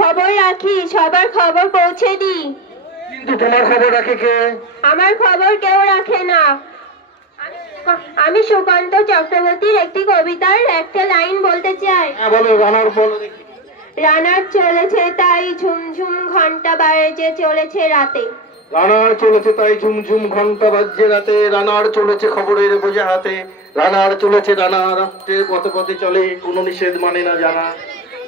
খবর রাখি, সবার খবর পৌঁছে দিই। কিন্তু তোমার খবর রাখে কে? আমার খবর কেউ রাখে না। আমি সুকান্ত চক্রবর্তীর একটি কবিতার একটা লাইন বলতে চাই। হ্যাঁ বলো, রানার বলো দেখি। রানার চলেছে তাই ঝুমঝুম ঘন্টা বাজে চলেছে রাতে। রানার চলেছে তাই ঝুমঝুম ঘন্টা বাজছে রাতে, রানার চলেছে খবরের বোঝা হাতে, রানার চলেছে রানা রাত্রে পথে পথে চলে, কোনো নিষেধ মানে না জানা।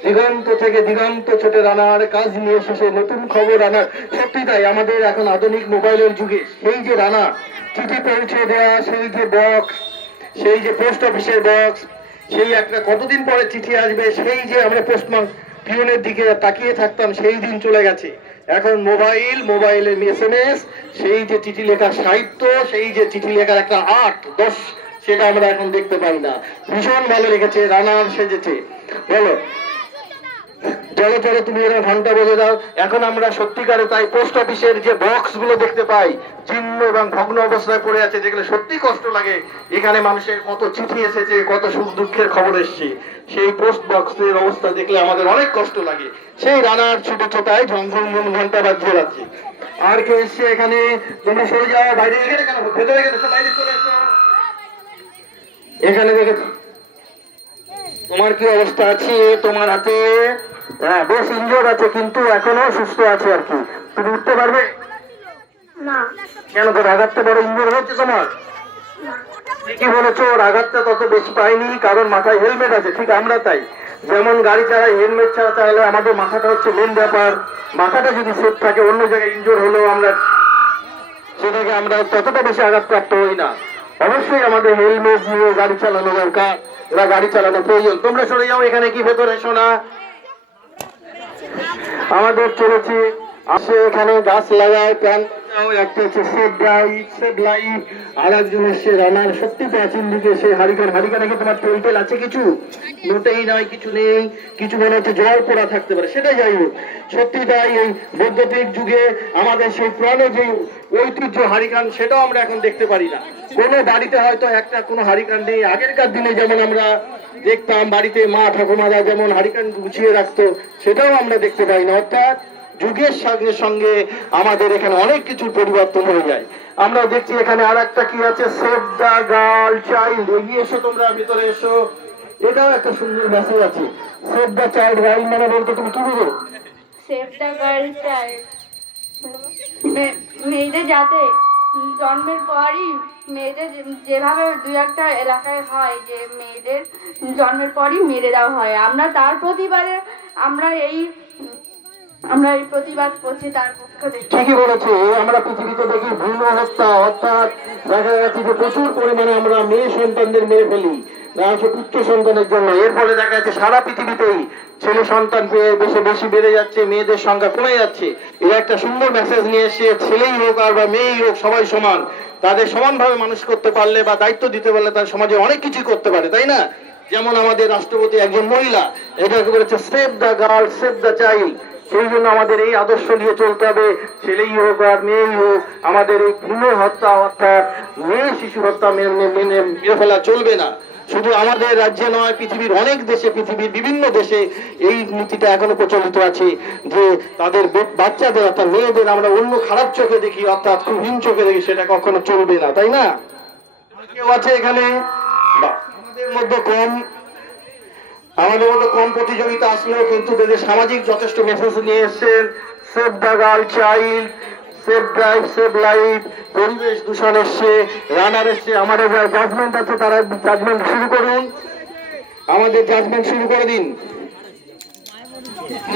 দিগন্ত থেকে দিগন্ত ছোটে রানার, কাজ নিয়ে শেষে নতুন খবর রানার। সত্যি তাই, আমাদের এখন আধুনিক মোবাইলের যুগে সেই যে রানা, চিঠি পৌঁছে দেওয়া, সেই যে বক্স, সেই যে পোস্ট অফিসের বক্স, সেই একটা কতদিন পরে চিঠি আসবে, সেই যে আমরা পোস্টম্যান পিয়নের দিকে তাকিয়ে থাকতাম, সেই দিন চলে গেছে। এখন মোবাইলে এসএমএস, সেই যে চিঠি লেখার সাহিত্য, সেই যে চিঠি লেখার একটা আর্ট 10, সেটা আমরা এখন দেখতে পাই না। ভীষণ ভালো লেগেছে, রানার সেজেছে। বলো, চলো চলো, তুমি এরা ঘন্টা বলে দাও। এখন আমরা সত্যিকারে তাই পোস্ট অফিসের যে বক্স গুলো দেখতে পাই, জীর্ণ এবং ভগ্ন অবস্থায় পড়ে আছে, যেগুলো সত্যি কষ্ট লাগে। এখানে মানুষের কত চিঠি এসেছে, কত সুখ দুঃখের খবর এসছে, সেই পোস্ট বক্সের অবস্থা দেখলে আমাদের অনেক কষ্ট লাগে। সেই রানার ছোট ছোটায় ঝমঝম ঘন্টা বাজছে যাচ্ছে। আর কেউ এসছে এখানে? তোমরা সরে যাও, বাইরে এখানে কেন, ভেতরে গেলে বাইরে চলে এসো। এখানে দেখে তোমার কি অবস্থা আছে? তোমার হাতে হ্যাঁ বেশ ইনজোর্ড আছে, কিন্তু এখনো সুস্থ আছে আর কি। তুমি উঠতে পারবে না। কেন? তোর আঘাতটা বড় ইনজোর্ড হচ্ছে তোমার। ঠিকই বলেছো, ওর আঘাতটা তত বেশি পাইনি, কারণ মাথায় হেলমেট আছে। ঠিক আমরা তাই, যেমন গাড়ি চালাই হেলমেট ছাড়া চালালে আমাদের মাথাটা হচ্ছে মেন ব্যাপার। মাথাটা যদি সেফ থাকে, অন্য জায়গায় ইনজোর্ড হলেও আমরা সেটাকে আমরা ততটা বেশি আঘাতপ্রাপ্ত হই না। অবশ্যই আমাদের হেলমেট নিয়ে গাড়ি চালানো দরকার, এরা গাড়ি চালানো প্রয়োজন। তোমরা সরে যাও, এখানে কি ভেতরে এসো না। আমাদের চলেছে আসে এখানে গাছ লাগায়, প্রাণ বাঁচাও, একটা হচ্ছে সেভ লাইফ, আর একজন হচ্ছে রানার। সত্যি প্রাচীন দিকে সে হারিকানে কি তোমার তেল আছে কিছু? মোটেই নয়, কিছু নেই। কিছু মনে হচ্ছে জল পোড়া থাকতে পারে, সেটাই যাই হোক। সত্যি তাই, এই বৈদ্যুতিক যুগে আমাদের সেই পুরানো যে ঐতিহ্য হারিকান, সেটাও আমরা এখন দেখতে পারি না। কোনো বাড়িতে হয়তো একটা কোনো হারিকান নেই। আগেরকার দিনে যেমন আমরা দেখতাম বাড়িতে মা ঠাকুমারা যেমন হারিকান গুছিয়ে রাখতো, সেটাও আমরা দেখতে পাই না। অর্থাৎ যুগের সঙ্গে সঙ্গে আমাদের এখানে অনেক কিছুর পরিবর্তন হয়ে যায়। আমরা দেখছি এখানে আর একটা কি আছে, সেভ দ্য গার্ল চাইল্ড। এগিয়ে এসো, তোমরা ভিতরে এসো। এটাও একটা সুন্দর মেসেজ আছে। সেভ দ্য চাইল্ড গার্ল মানে বলতে তুমি কি বুঝো? সেভ দ্য গার্ল চাইল্ড, মেয়েদের যাতে জন্মের পরই মেয়েদের যেভাবে দুই একটা এলাকায় হয় যে মেয়েদের জন্মের পরই মেরে দেওয়া হয়, আমরা তার প্রতিবাদে আমরা এই প্রতিবাদ করছি তার পক্ষ থেকে। ঠিকই বলেছে, আমরা পৃথিবীতে দেখি ভ্রূণ হত্যা, অর্থাৎ দেখা যাচ্ছে যে প্রচুর পরিমাণে আমরা মেয়ে সন্তানদের মেরে ফেলি পুত্র সন্তানের জন্য। এর ফলে দেখা যাচ্ছে সারা পৃথিবীতেই ছেলে সন্তান বেশি বেশি বেড়ে যাচ্ছে, মেয়েদের সংখ্যা কমে যাচ্ছে। এর একটা সুন্দর মেসেজ নিয়ে এসে, ছেলেই হোক আর বা মেয়েই হোক, সবাই সমান। তাদের সমানভাবে মানুষ করতে পারলে বা দায়িত্ব দিতে পারলে তার সমাজে অনেক কিছু করতে পারে, তাই না? যেমন আমাদের রাষ্ট্রপতি একজন মহিলা, এটাকে বলেছে save the girl save the child. সেই জন্য আমাদের এই আদর্শ নিয়ে চলতে হবে। ছেলেই হোক আর মেয়েই হোক, আমাদের এই ভ্রূণ হত্যা অর্থাৎ মেয়ে শিশু হত্যা মেরে ফেলা চলবে না। শুধু আমাদের রাজ্যে নয়, পৃথিবীর অনেক দেশে, পৃথিবীর বিভিন্ন দেশে এই নীতিটা এখনো প্রচলিত আছে যে তাদের বাচ্চাদের অর্থাৎ মেয়েদের আমরা অন্য খারাপ চোখে দেখি, অর্থাৎ খুব হীন চোখে দেখি, সেটা কখনো চলবে না, তাই না? কেউ আছে এখানে? আমাদের মধ্যে কম প্রতিযোগিতা আসলেও কিন্তু তাদের সামাজিক যথেষ্ট মেসেজ নিয়ে এসেছেন। Save the girl child, save life, পরিবেশ দূষণ এসছে, রানার এসছে। আমাদের যারা জাজমেন্ট আছে তারা জাজমেন্ট শুরু করুন, আমাদের জাজমেন্ট শুরু করে দিন।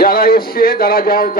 যারা এসছে তারা জাজমেন্ট